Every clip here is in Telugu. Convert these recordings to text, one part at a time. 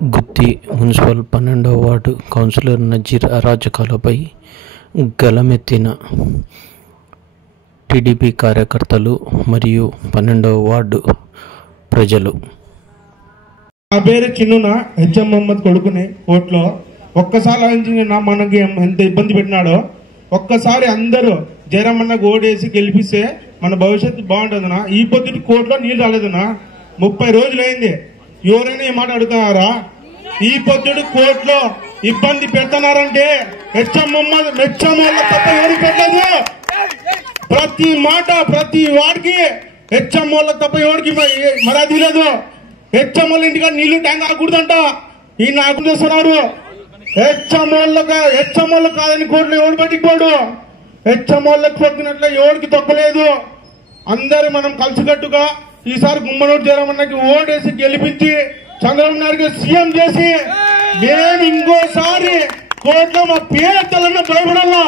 గుత్తి మున్సిపల్ 12వ వార్డు కౌన్సిలర్ నజీర్ అరాచకాలపై గళమెత్తిన టీడీపీ కార్యకర్తలు మరియు 12వ వార్డు ప్రజలు. నా పేరు చిన్నున హెచ్ఎం మొహమ్మద్ కొడుకుని కోర్టులో ఒక్కసారి ఆలోచించిన మనకి ఎంత ఇబ్బంది పెట్టినాడో ఒక్కసారి అందరూ జయరామన్నకు ఓడేసి గెలిపిస్తే మన భవిష్యత్తు బాగుంటుందనా. ఈ పొద్దుటి కోర్టులో నీళ్ళు రాలేదనా, 30 రోజులైంది. ఎవరైనా ఈ మాట అడుగుతున్నారా? ఈ పొద్దుటి కోర్టులో ఇబ్బంది పెడుతున్నారంటే హెచ్ఎం వాళ్ళ తప్ప ఎవరు పెట్టలేదు. ప్రతి మాట ప్రతి వాడికి హెచ్ఎం వాళ్ళ తప్ప ఎవరికి మరాది లేదు. హెచ్ఎం వాళ్ళ ఇంటికి నీళ్లు ట్యాంక్ ఆకూడదంట. ఈ నాకు చేస్తున్నారు. హెచ్ఎం వాళ్ళు కాదని కోర్టులో ఎవడు పట్టిపోడు. హెచ్ఎం వాళ్ళకి తొక్కినట్లే ఎవరికి తొక్కలేదు. అందరూ మనం కలిసికట్టుగా ఈసారి గుమ్మనూరు జయరామన్నకి ఓడేసి గెలిపించి చంద్రబాబు నాయుడు సీఎం చేసి మేము ఇంకోసారి కోర్టులో మా పేరెత్తలన్నా భయపడాలా.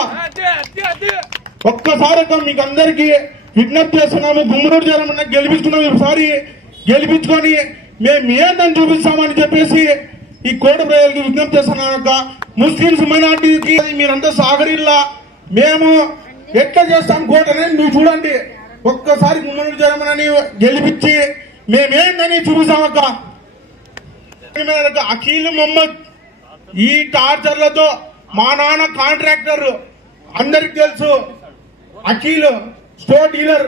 ఒక్కసారి మీకు అందరికి విజ్ఞప్తి చేస్తున్నాము. గుమ్మనూరు జయరామన్నకి గెలిపిస్తున్నాము. ఈసారి గెలిపించుకొని మేము ఏంటని చూపిస్తామని చెప్పేసి ఈ కోట ప్రజలకు విజ్ఞప్తి చేస్తున్నాక ముస్లింస్ మైనార్టీకి మీరంతా సాగరిల్లా మేము ఎట్లా చేస్తాం కోట అనేది నువ్వు చూడండి. ఒక్కసారి గుమ్మనూరు జయరామన్నని గెలిపించి మేమేందని చూపిస్తామక్క. అఖిల్ మొహమ్మద్ ఈ టార్చర్లతో మా నాన్న కాంట్రాక్టర్ అందరికి తెలుసు. అఖిల్ స్టోర్ డీలర్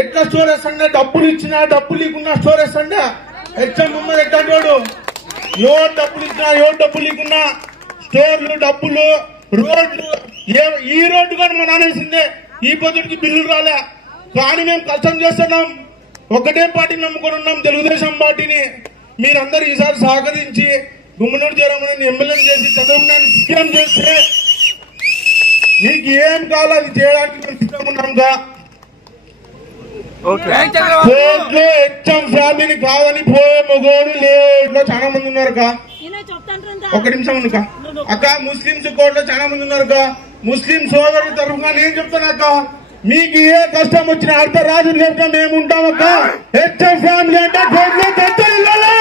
ఎట్లా స్టోర్ వేస్తాడే, డబ్బులు ఇచ్చినా డబ్బులు ఇకున్నా స్టోర్ వేస్తాడే. హెచ్ఎం మొహమ్మద్ ఎట్టాడు, ఎవరు డబ్బులు ఇచ్చినా ఎవరు డబ్బులు ఇకున్నా స్టోర్లు డబ్బులు రోడ్లు ఈ రోడ్డు కూడా మా నాన్న వేసిందే. ఈ పొద్దుడికి బిల్లులు రాలే. కానీ మేము కష్టం చేస్తున్నాం. ఒకటే పార్టీని నమ్ముకొని ఉన్నాం, తెలుగుదేశం పార్టీని. మీరందరూ ఈసారి సహకరించి గుమ్మనూరు జయరామన్నని ఎమ్మెల్యే చేసి చంద్రబాబు నాయుడు సీఎం చేస్తే మీకు ఏం కావాలో అది చేయడానికి మేము సిద్ధంగా ఉన్నాంగా. కోర్టులో హెచ్ఎం ఫ్యామిలీ కాదని పోయే మగోడు లేట్లో చాలా మంది ఉన్నారు కా. ఒక నిమిషం ఉండుక అక్క. ముస్లింస్ కోర్టులో చాలా మంది ఉన్నారు కా. ముస్లిం సోదరుల తరఫున నేను చెప్తానక్క, మీకు ఏ కష్టం వచ్చినా అర్ధరాజు లేక మేము ఉంటామక్క. హెచ్ఎం ఫ్యామిలీ అంటే కోర్టులో దద్దరిల్లాలి.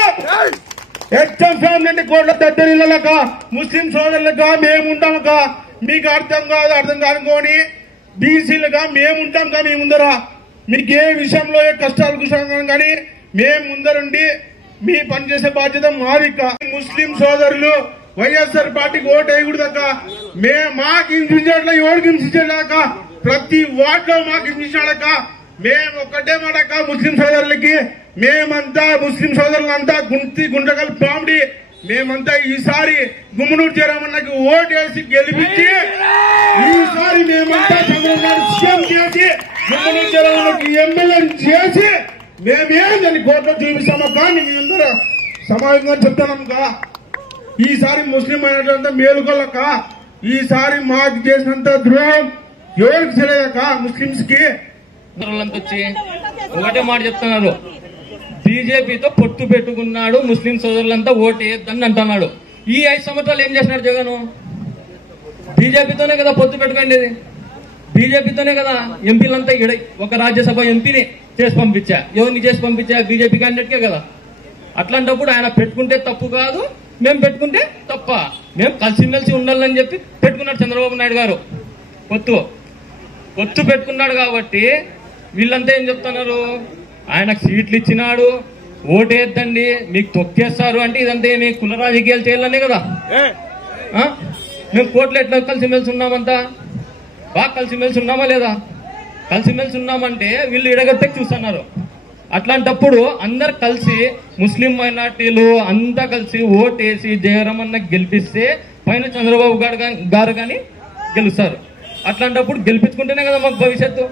హెచ్ఎం ఫ్యామిలీ అంటే కోర్టులో దద్దరిల్లక ముస్లిం సోదరులుగా మేము ఉంటామక్క. మీకు అర్థం కానుకోని బీసీలుగా మేము ఉంటాం కా. మీ ముందర మీకు ఏ విషయంలో ఏ కష్టాలు కూర్చోం కానీ మేము ముందరుండి మీ పనిచేసే బాధ్యత మాదిక్క. ముస్లిం సోదరులు వైఎస్ఆర్ పార్టీకి ఓటు వేయకూడదక్క. మాకు హింసించేట్ల ఎవరికి హింసించేదాక ప్రతి వార్డులో మాకు హింసించాడక్క. మేము ఒక్కటే మాటక్క, ముస్లిం సోదరులకి మేమంతా ముస్లిం సోదరులంతా గుంటకల్ పామిడి మేమంతా ఈసారి గుమ్మనూరు జయరామన్నకి ఓటు వేసి గెలిపించి ఈసారి మేమంతా చంద్రబాబు నాయుడు సీఎం చేసి గుమ్మనూరు జయరామన్నకి ఎమ్మెల్యే చేసి మేమేందని కోర్టులో చూపిస్తామక్క. మీ అందరూ సమాజంగా చెప్తానమ్మక. ఈసారి ముస్లిం అయినట్లంతా మేలుకోలక్క. ఈసారి మాకు చేసినంత ద్రోహం ఎవరికి తెలియదక్క. ముస్లింస్ కి వచ్చి ఒకటే మాట చెప్తున్నారు, బీజేపీతో పొత్తు పెట్టుకున్నాడు, ముస్లిం సోదరులంతా ఓటు వేయద్దని అంటున్నాడు. ఈ 5 సంవత్సరాలు ఏం చేసినాడు జగన్? బీజేపీతోనే కదా పొత్తు పెట్టుకోండి. బీజేపీతోనే కదా ఎంపీలంతా ఒక రాజ్యసభ ఎంపీని చేసి పంపించా. ఎవరిని చేసి పంపించా? బీజేపీ క్యాండిడేట్కే కదా. అట్లాంటప్పుడు ఆయన పెట్టుకుంటే తప్పు కాదు, మేము పెట్టుకుంటే తప్ప. మేము కలిసిమెలిసి ఉండాలని చెప్పి పెట్టుకున్నాడు చంద్రబాబు నాయుడు గారు. పొత్తు పెట్టుకున్నాడు కాబట్టి వీళ్ళంతా ఏం చెప్తున్నారు, ఆయనకు సీట్లు ఇచ్చినాడు, ఓటేద్దండి మీకు తొక్కేస్తారు అంటే ఇదంతా ఏమి కుల రాజకీయాలు చేయాలనే కదా. మేము కోర్టులో ఎట్లా కలిసిమెలిసి ఉన్నామంతా? బాగా కలిసిమెలిసి ఉన్నామా లేదా? కలిసిమెలిసి ఉన్నామంటే వీళ్ళు ఇడగత్తెకి చూస్తున్నారు. అట్లాంటప్పుడు అందరు కలిసి ముస్లిం మైనార్టీలు అంతా కలిసి ఓటేసి జయరామన్నకి గెలిపిస్తే పైన చంద్రబాబు గారు కానీ గెలుస్తారు. అట్లాంటప్పుడు గెలిపించుకుంటేనే కదా మాకు భవిష్యత్తు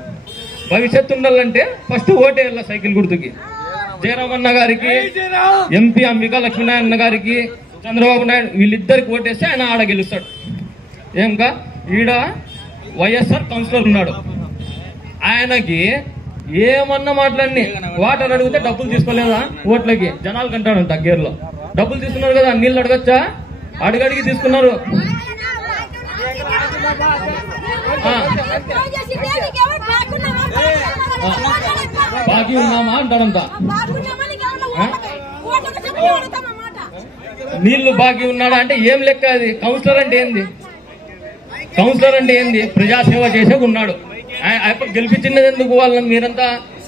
ఉండాలంటే ఫస్ట్ ఓటేయాల సైకిల్ గుర్తుకి. జయరామన్న గారికి, ఎంపీ అంబికా లక్ష్మీనారాయణ గారికి, చంద్రబాబు నాయుడు వీళ్ళిద్దరికి ఓటేస్తే ఆయన ఆడ గెలుస్తాడు. ఏంకా ఈడ వైఎస్ఆర్ కౌన్సిలర్ ఉన్నాడు, ఆయనకి ఏమన్నా మాట్లాడి వాటర్ అడిగితే డబ్బులు తీసుకోలేదా? ఓట్లకి జనాలు కంటాడు దగ్గరలో డబ్బులు తీసుకున్నారు కదా. నీళ్ళు అడగచ్చా? అడిగడిగి తీసుకున్నారు. బాకీ ఉన్నామా అంటాడంతా. నీళ్లు బాకీ ఉన్నాడా అంటే ఏం లెక్క అది? కౌన్సిలర్ అంటే ఏంది? కౌన్సిలర్ అంటే ఏంది? ప్రజాసేవ చేసే ఉన్నాడు. ఆయన గెలిపించినది ఎందుకు? వాళ్ళని మీరంతా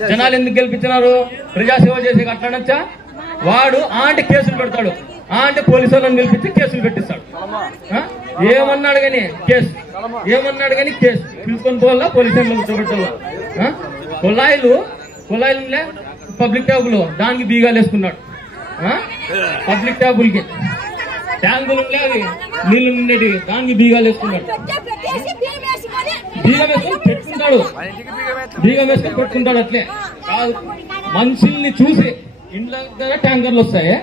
జనాలు ఎందుకు గెలిపించినారు? ప్రజాసేవ చేసే అట్లనొచ్చా? వాడు అంటే కేసులు పెడతాడు, అంటే పోలీసు వాళ్ళని పిలిపించి కేసులు పెట్టిస్తాడు. ఏమన్నాడు కానీ కేసు, ఏమన్నాడు కానీ కేసు పిలుచుకొని పోవాలా, పోలీసు వాళ్ళని కూర్చోబెట్టాలా? కుళాయిలు పబ్లిక్ ట్యాబులు దానికి బీగాలు వేసుకున్నాడు. పబ్లిక్ ట్యాబుల్కి ట్యాంకులు ఉండే అవి నీళ్లు ఉండేవి దానికి బీగాలు వేసుకున్నాడు. బీగం వేసుకొని పెట్టుకుంటాడు, బీగం వేసుకొని పెట్టుకుంటాడు. అట్లే కాదు, మనుషుల్ని చూసి ఇంట్లో దగ్గర ట్యాంకర్లు వస్తాయి,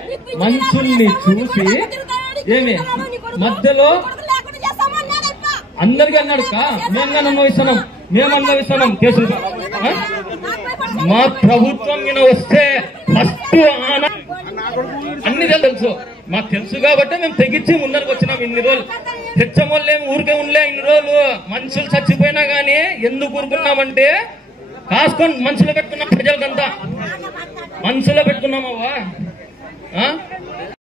మనుషుల్ని చూసి ఏమి మధ్యలో అందరికీ అన్నాడు మేము అనుభవిస్తున్నాం కేసులు. మా ప్రభుత్వం మీద వస్తే ఫస్ట్ అన్ని తెలుసు, మాకు తెలుసు కాబట్టి మేము తెగించి ముందరికి వచ్చినాం. ఇన్ని రోజులు తెచ్చమోళ్ళేమి ఊరికే ఉండలే. ఇన్ని రోజులు మనుషులు చచ్చిపోయినా గానీ ఎందుకు ఊరుకున్నామంటే కాసుకొని మనసులో పెట్టుకున్నాం. ప్రజలకంతా మనసులో పెట్టుకున్నామవ్వా.